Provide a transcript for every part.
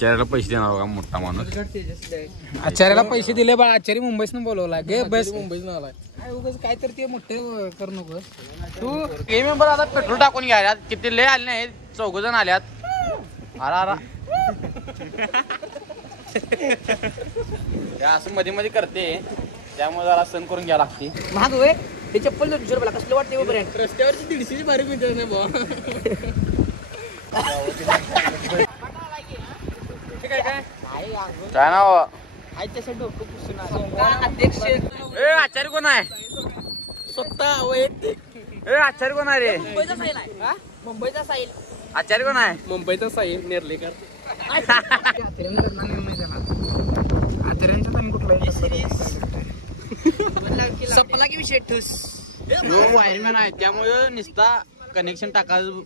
आचार्याला पैसे देणार बघा मोठा माणूस. आचार्याला पैसे दिले बा. आचार्य मुंबईतून बोलवला गे बस मुंबईतून आलाय. काय उगाच काय तर ते मोठे करू नको तू. हे मेंबर आता पेट्रोल टाकून घ्यायला किती लय आले नाही, 4 जण आल्यात. अरा असं मध्ये मध्ये करते त्यामुळे जरा सण करून घ्यायला लागते. महाग होय ते चप्पल 200 रुपयाला कसलं वाटते ब्रँड. रस्त्यावरची 150ची बारीक मिळते नाही बुवा. काय नाव डोकं पुसून अध्यक्ष आचार्य कोण आहे? स्वतः वैयक्तिक. आचार्य कोण आहे रे? मुंबईचा साहिल आहे. मुंबईचा साहिल. आचार्य कोण आहे? मुंबईचा साहिल नेर्लेकर. सपला की विषय ठुस. वायरमॅन आहे त्यामुळे निस्ता कनेक्शन टाकायचं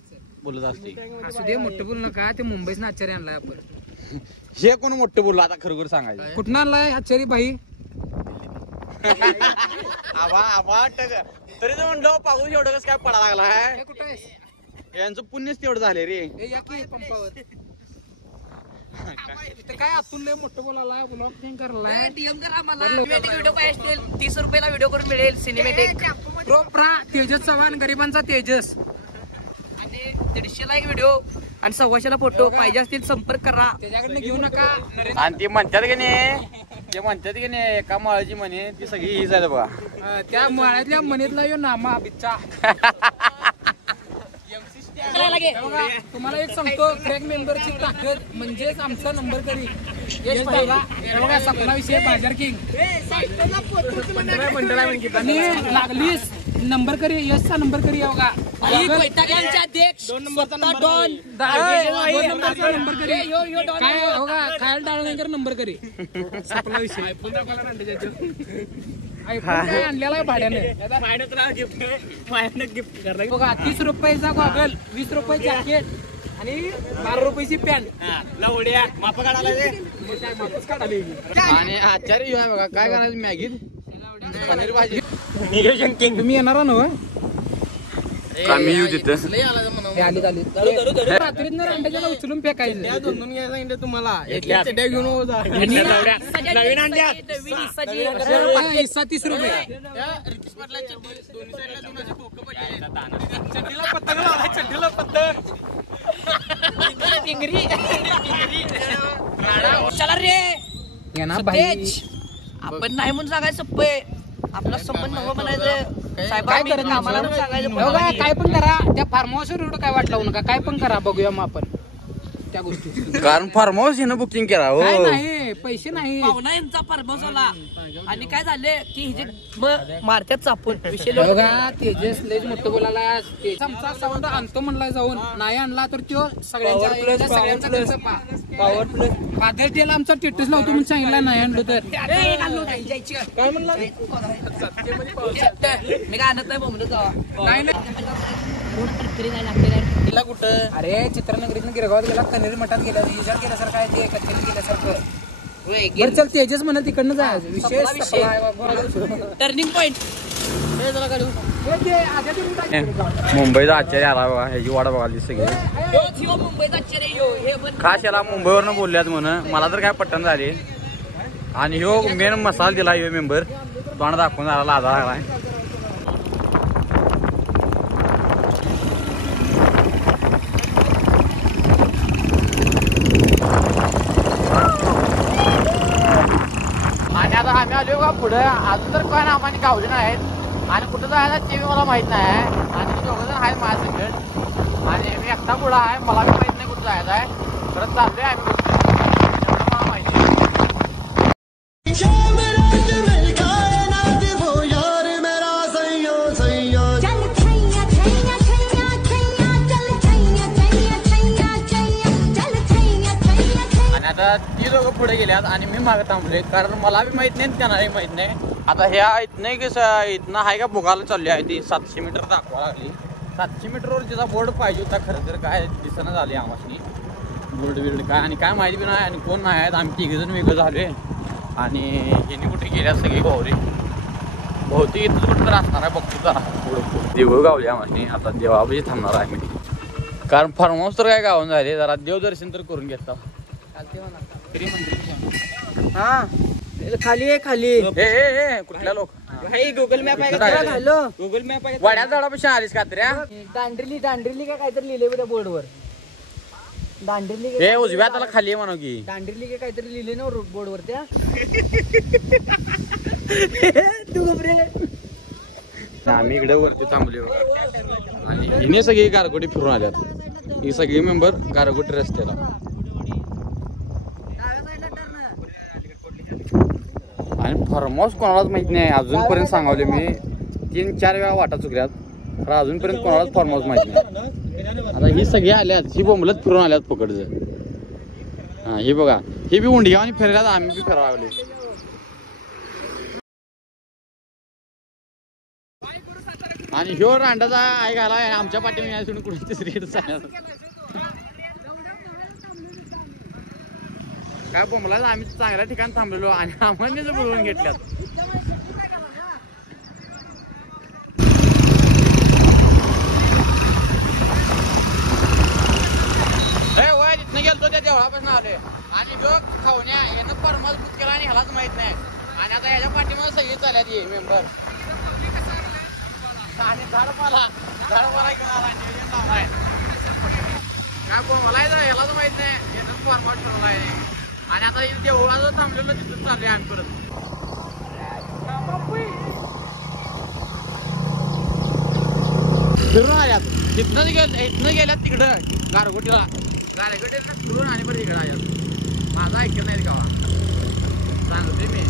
बोलत असते. असं दे मोठं बोल नका. ते मुंबईचं आचार्य आणलाय आपण. हे कोण मोठं बोललो आता खरोखर सांगायचं. कुठं आणलाय आचार्य बाई? तरी तर म्हणलं पाऊस एवढं कसं काय पडा लागला आहे. कुठं आहेस? यांचं पुण्यच तेवढं झाले रे. या की पंपावर. काय आतून लय मोठं बोलायला ब्लॉग थिंग करलाय. डीएम करा मला. व्हिडिओ पाहिजे असतील 30 रुपयाला व्हिडिओ करून मिळेल. सिनेमॅटिक प्रा तेजस चव्हाण गरिबांचा तेजस. आणि 150ला एक व्हिडिओ आणि 125ला फोटो पाहिजे असतील संपर्क करा. त्याच्याकडनं घेऊ नका. आणि ती म्हणतात की नाही एका माळाची म्हणे ती सगळी ही झालं बघा. त्या माळ्यातल्या मनीतला यो नामा बिच्चा. तुम्हाला एक सांगतो क्रॅक मेंबरची ताकद म्हणजेच आमचा नंबर करी. बघा सपना विषय बाजार किंग आणि लागलीस नंबर करी. यशचा नंबर करी. बघा अध्यक्ष 2 नंबरचा डॉन. 2 नंबरचा नंबर करी. काय बघा खायला डाळणकर नंबर करी. सपना विषय आयफोन काय आणलेला आहे भाड्याने. बघा 30 रुपयाचा गॉगल, 20 रुपये जॅकेट आणि 12 रुपयाची पॅन्ट. आणि आचार्य आहे बघा काय करायचं मॅगी पनीर भाजी. तुम्ही येणार ना? कमी येऊ तिथं रात्रीत अंड्याला उचलून फेकायचं. 2 घ्यायला सांगितलं तुम्हाला. घेऊन हिस्सा 30 रुपये. चड्डीला पत्तंग चला रे. आपण नाही म्हणून सांगायचं सप्पे. आपला संबंध नको म्हणायचं. काय करत आम्हाला सांगायचं. काय पण करा. त्या फार्म हाऊस रोड काय वाट लावू नका. काय पण करा बघूया मग आपण त्या गोष्टी. कारण फार्म हाऊस हिनं बुकिंग केला. काय नाही पैसे नाही. पाहुणा यांचा फार्महाऊसला आणि काय झाले की हिचे मारत्यात चापून विषय. बघा तेजस लयच मोठं बोलायला. आमचा साऊंड आणतो म्हणला जाऊन नाही आणला तर तो सगळ्यांचा पॉवर प्लस फादर्स डेला आमचा स्टेटस लावतो म्हणून सांगितला. नाही आणलो तर काय म्हणला मी काय आणत नाही बोंबलं गेला कुठं. अरे चित्रनगरीतून गिरगावात गेला. कनेरी मठात गेला. विचार केल्यासारखं आहे ते कचेरी गेल्यासारखं. बरं चल तेजस म्हणा तिकडनं जायचं. विषय टर्निंग पॉइंट. मुंबईचा आचार्य आला बघा. ह्याची वाट बघाली सगळी. मुंबईचा आचार्य खास याला मुंबईवरनं बोलल्यात म्हणून मला तर काय पट्टण झाले. आणि ह्यो मेन मसाला दिला ह्यो मेंबर. तोंड दाखवून झाला लाजा लागलाय. आणि आता आम्ही आलो का पुढे. अजून तर काय ना आम्हाला गावले नाहीत. आणि कुठं जायचं ते मला माहित नाही. आणि 2 जण आहेत माझ्या सगळं. आणि मी एकटा पुढं आहे. मला बी माहित नाही कुठं जायचं आहे. परत चाललोय आम्ही. मला माहिती आता ती लोक पुढे गेल्यात आणि मी मागे थांबलोय कारण मला बी माहित नाही त्यांनाही माहित नाही. आता ह्या इथनं कसं इथनं आहे का भोगायला चालली आहे ती 700 मीटर दाखवा लागली. 700 मीटरवर तिचा बोर्ड पाहिजे होता खरं तर काय दिसणं झाली आम्हाला बोर्ड बिल्ड काय आणि काय माहिती बी नाही आणि कोण नाही आहेत. आम्ही तिघेजण वेगळं झालोय आणि ह्याने कुठे गेल्या सगळी गौरी बहुतेक इथं कुठं तर असणार आहे बघतो जरा पुढं देऊळ गावली आम्हाला. आता देवापाशी थांबणार आहे मी कारण फार्म हाऊस तर काय गावून झाले जरा देवदर्शन तर करून घेता. हा खाली आहे खाली ए कुठल्या लोक गुगल मॅप आहे गुगल मॅप आहे. वाड्या झाडापाशी आलीस का तरी दांडेली का काहीतरी लिहिले बघा बोर्डवर. दांडेली हे उजव्या त्याला खाली आहे म्हणू की दांडेली का काहीतरी लिहिले ना बोर्डवर त्या. तू गबरे आम्ही इकडे वरती थांबले आणि हिने सगळी गारगोटी फिरून आल्यात. ही सगळी मेंबर गारगोटी रस्त्याला आणि फार्म हाऊस कोणालाच माहित नाही अजूनपर्यंत. सांगावले मी 3-4 वेळा वाटा चुकल्यात तर अजूनपर्यंत कोणालाच फार्म हाऊस माहित नाही. आता ही सगळी आल्यात ही बोंबलत फिरून आल्यात पकडचं. हा ही बघा ही बी उंडिया आणि फिरल्यात आम्ही बी फिरायला लागले. आणि ह्यो रांडाचा आहे घाला आमच्या पाठीमागे सोडून कुठे तिसरीकडे काय बोंबला आम्ही चांगल्या ठिकाणी थांबलेलो आणि आम्हाला बोलवून घेतल्यात. वय तिथनं गेलतो त्या देवळापासून आलोय आणि ह्यो खावण्या यानं परमास बुक केला आणि ह्यालाच माहित नाही. आणि आता ह्याच्या पाठीमागे सगळी चालल्यात ये मेंबर आणि झाडपाला घेऊन आला नियोजन लावलाय काय बोलायचं यालाच माहित नाही याच फॉर्मॅट ठरवलाय. आणि आता देवळाचं थांबलेलं तिथं चाललंय आणि परत फिरून आल्यात इथनं गेल्यात तिकडं गारगोटीला फिरून आणि परत इकडं आल्यात. माझा ऐकत नाही गावा सांगते मी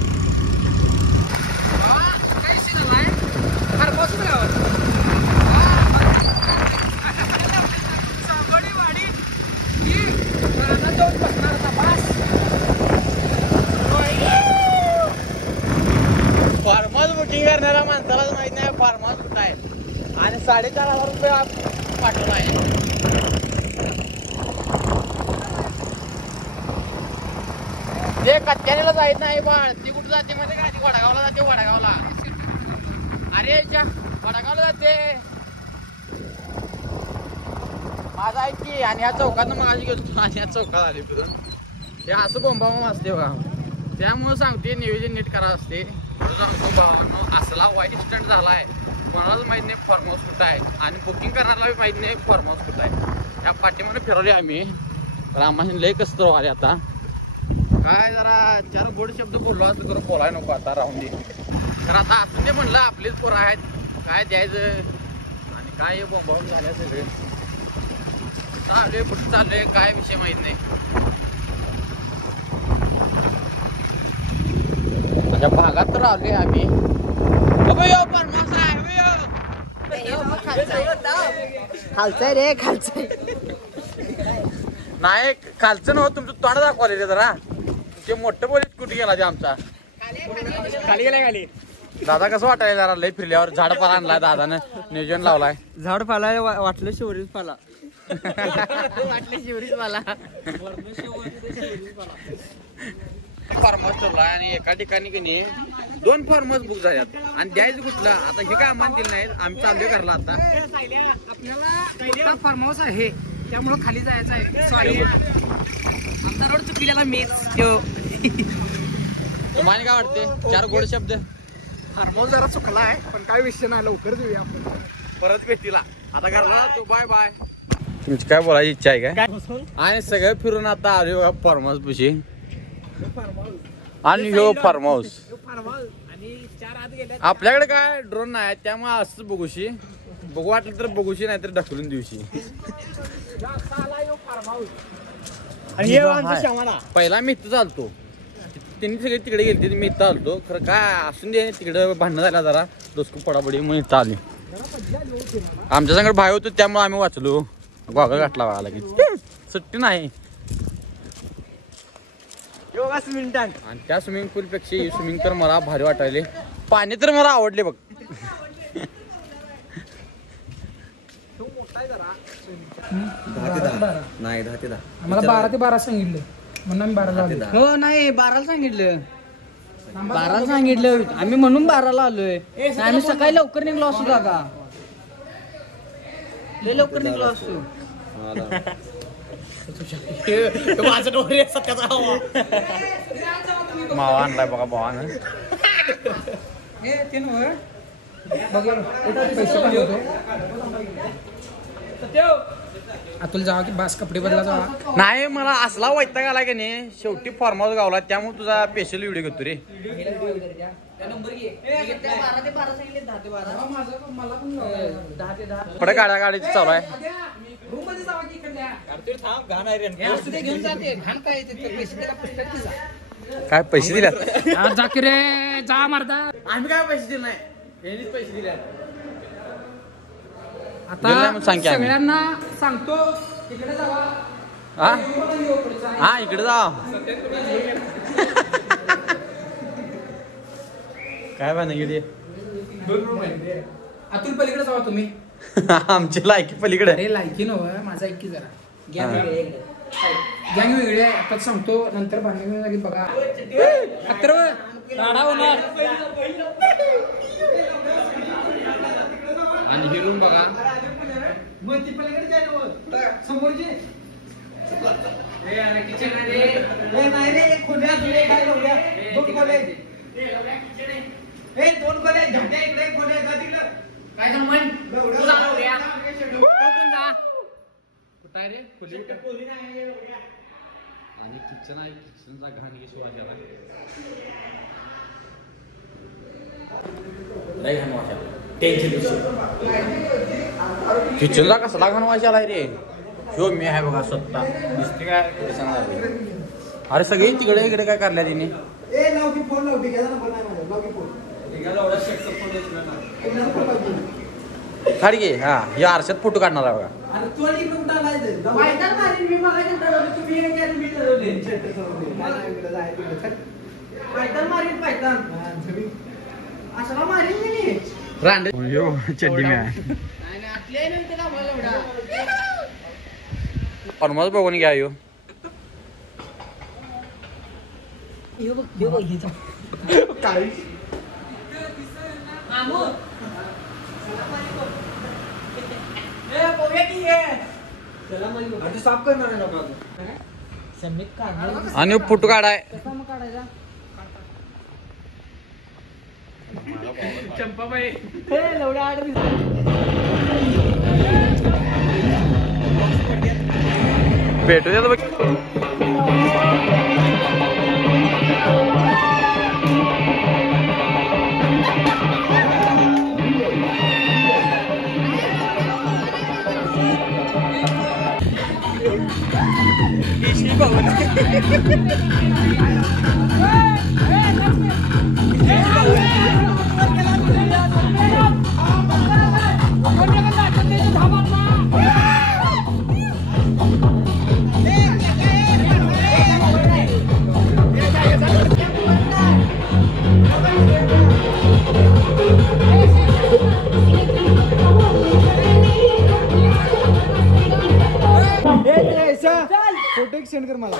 फार्म हाऊस बुकिंग करणाऱ्या माणसालाच माहित नाही फार्म हाऊस कुठं आहे आणि 4,500 रुपये पाठवला आहे. ते कत्यानेला जायत नाही बाळ ती कुठं जाते मध्ये काय ती वडगावला जाते वडगावला. अरे वडगावला जाते माझा आहे की आणि ह्या चौकात माझी गेलो आणि ह्या चौकात आली फिरून हे असं बोंबाबोंब असते बघा. त्यामुळे सांगते नियोजन नीट करा असते. सांगतो भावांनो असला वाईट स्टंट झालाय कोणालाच माहित नाही फार्म हाऊस कुठं आहे आणि बुकिंग करण्याला बी माहित नाही फार्म हाऊस कुठं आहे. त्या पाठीमध्ये फिरवले आम्ही तर आम्हाला लय कसं तर आले. आता काय जरा 4 गोड शब्द बोललो असं करून बोलाय नको आता राहून दे. तर आता असं ते म्हणलं आपलीच पोरं आहेत काय द्यायचं आणि काय बोंबावून झाल्या सगळे चाललोय कुठं चाललोय काय विषय माहित नाही. माझ्या भागात तर आलोय आम्ही. खालचंय रे खालचंय नाही खालचं नव्हतं तुमचं तोंड दाखवाले रे जरा. ते मोठं बोलीत कुठे गेला ते आमचा खाली गेलाय खाली. दादा कसं वाटायला जरा लय फिरल्यावर झाडपाला आणलाय दादानं नियोजन लावलाय. झाड पाला वाटलं शिवरीच पाला वाटलं शिवरीच पाला फार्म हाऊस ठरलाय आणि एका ठिकाणी की नाही 2 फार्म हाऊस बुक झाल्यात आणि द्यायचं कुठलं आता हे काय आम्हाला दिलं नाही आम्ही चाललोय करायला. आता आपल्याला फार्म हाऊस आहे त्यामुळं खाली जायचं आहे. सॉरी आमचा रोड चुकलेला मीच. तुम्हाला काय वाटते 4 गोड शब्द. फार्म हाऊस जरा चुकला आहे पण काय विषय नाही लवकर देऊया आपण परत भेटीला. आता घरला तू बाय बाय. तुमची काय बोलायची इच्छा आहे काय आणि सगळं फिरून आता आलो बघा फार्म हाऊस पशी आणि ह्यो फार्म हाऊस. आपल्याकडे काय ड्रोन नाही त्यामुळे असं बघूशी बघू वाटलं तर बघूशी नाही तर ढकलून दिवशी. पहिला मी इथं चालतो त्यांनी सगळे तिकडे गेले मी इथं आलतो खरं काय असून दे तिकडे भांडणं झाला जरा दोस्कू पडापडी म्हणून इथं आली. आमच्या संग भाई होतो त्यामुळे आम्ही वाचलो. गोगल गाठला बघा लगेच सुट्टी नाही. स्विमिंग टँक आणि त्या स्विमिंग पूल पेक्षा ही स्विमिंग तर मला भारी वाटायले. पाणी तर मला आवडले बघ. नाही 10 ते 10 आम्हाला 12 ते 12 सांगितलं म्हणून आम्ही 12 आलो. हो नाही 12 सांगितलं. 12 सांगितलं आम्ही म्हणून 12 आलोय. आम्ही सकाळी लवकर निघलो असतो दादा. लय लवकर निघलो असतो. मावा आणलाय बघा भावानं. अतुल जावा की बास कपडे बदला जावा. नाही मला असला वैताग आला की नाही शेवटी फॉर्म हाऊस गावला त्यामुळे तुझा स्पेशल व्हिडिओ घेतो रे. पुढे गाड्या गाडीची चालू आहे. काय पैसे दिले जा की रे जा मारदा. आम्ही काय पैसे दिले नाही यांनीच पैसे दिले. आता सगळ्यांना सांगतो इकडे जावा. हा इकडे जा. काय बा नाही अतुल पलीकडे जावा तुम्ही. आमची लायकी पलीकडे. अरे लायकी नव्ह माझा ऐकी जरा. गँग वेगळी आहे आता सांगतो नंतर भांडण झाली बघा. अथर्व राडा होणार. आणि हिरून बघा समोरची आणि किचन आहे किचनचा घाण घे सुवास किचनचा कसला घाण वास आलाय रे. ह्यो मी आहे बघा स्वतः दिसते काय. अरे सगळे तिकडे इकडे काय करल्या तिने. खाडी घे. हा या आरशात फोटो काढणार आहे बघा. चड्डी मी आहे फॉर्मच बघून घ्या. यो आणि फोटो काढाय. चंपाबाई भेटू द्या बघ. फोटो सेंड कर मला.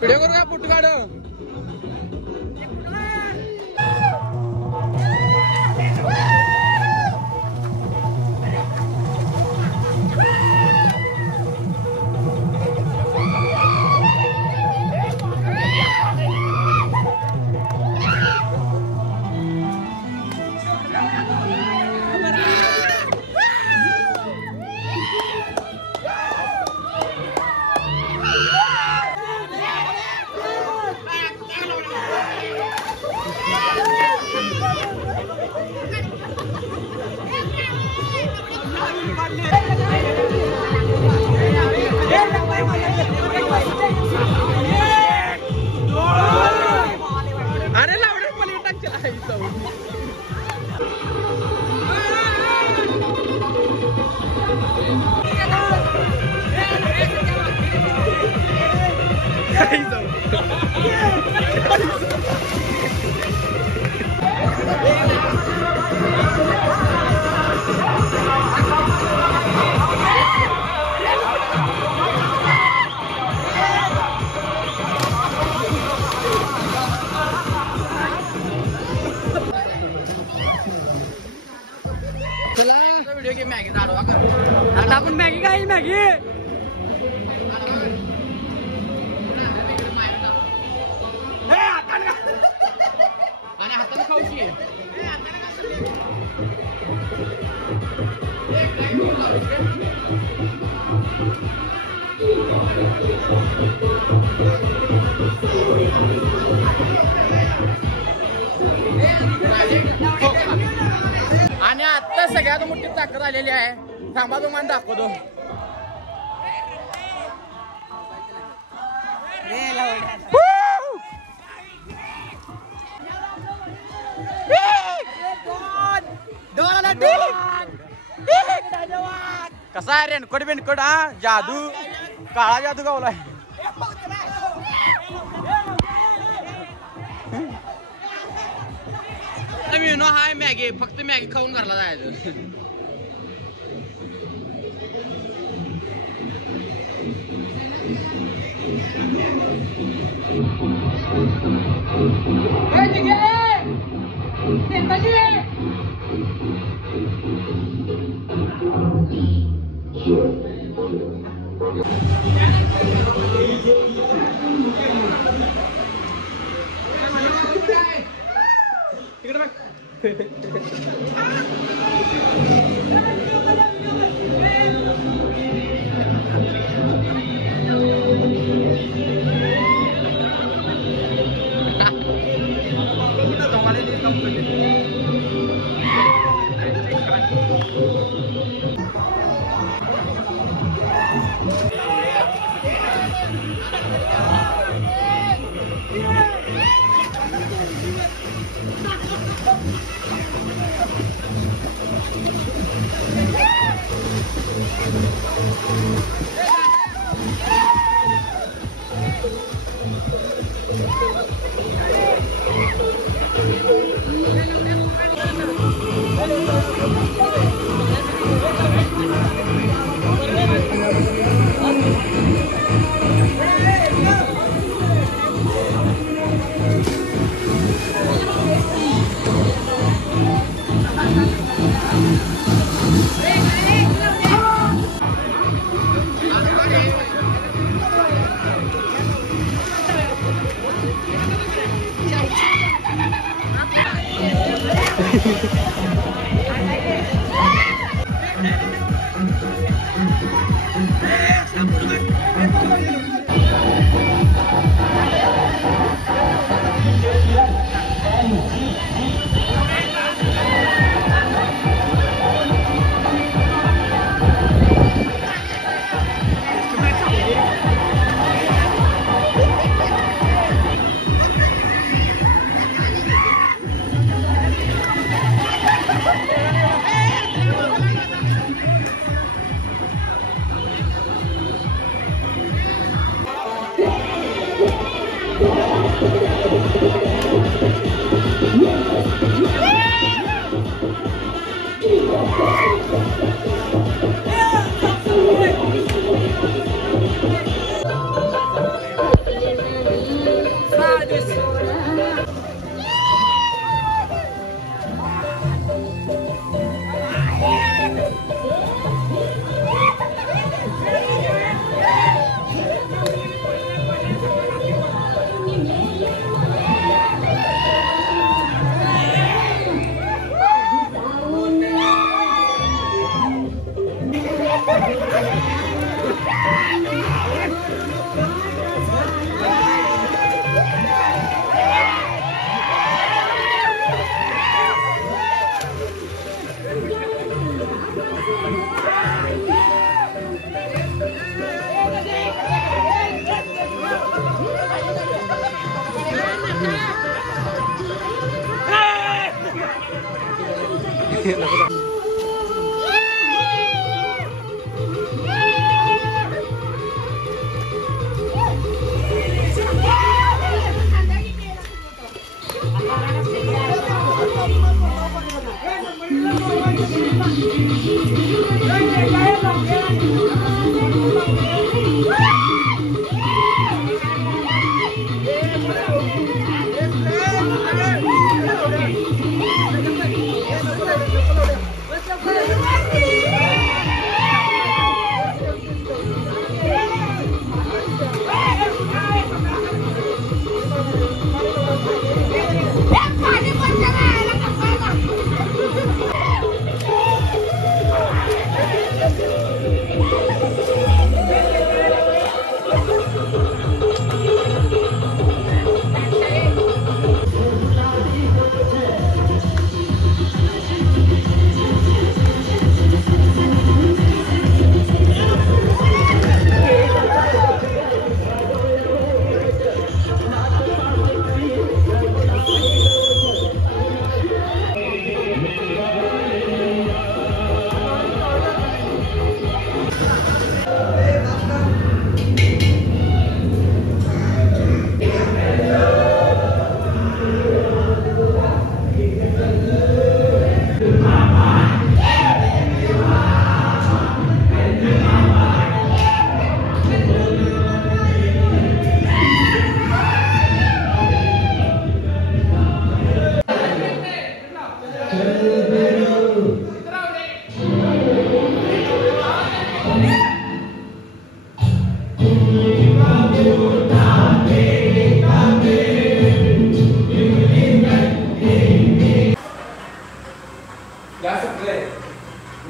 व्हिडिओ करू का फोटो काढ. अरे लावडे पलीकडे टाकशील व्हिडिओ गेम मॅगी आडवा कर. आता आपण मॅगी खाईल मॅगी. आणि हाताने खाऊ की आणि आता सगळ्यात मोठी ताकद आलेली आहे. थांबा तुम्हाला दाखवतो. कसा आहे रेनकोट बिनकोट हा जादू काळा जादू गावलाय. मेनू हाय मॅगी फक्त मॅगी खाऊन घरला जायचं.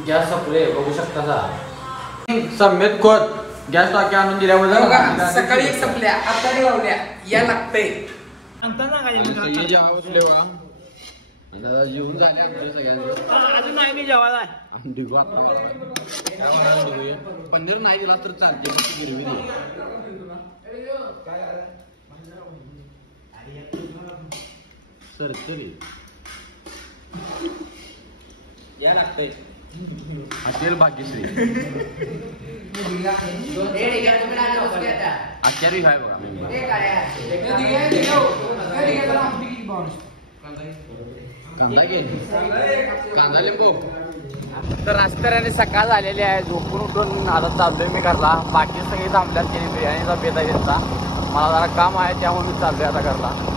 गॅस सप्लाय बघू शकता सम्यक खोत गॅस टाकी आणून दिल्याबद्दल सकाळी एक संपल्या आता लावल्या या लागतंय दादा जेवून झाले आमच्या सगळ्यांचं अजून नाही मी जेवायला डिगू आता पनीर नाही दिला तर चालते गिरवी दे सर तरी या लागतंय असेल भाग्यश्री आचारी आहे बघा कांदा घे कांदा लिंबू तर रस्त्याने सकाळ झालेली आहे झोपून उठून आता चाललोय मी घरला बाकी सगळे थांबल्यात त्यांनी बिर्याणीचा बेता घेतला मला जरा काम आहे त्यामुळे मी चाललोय आता घरला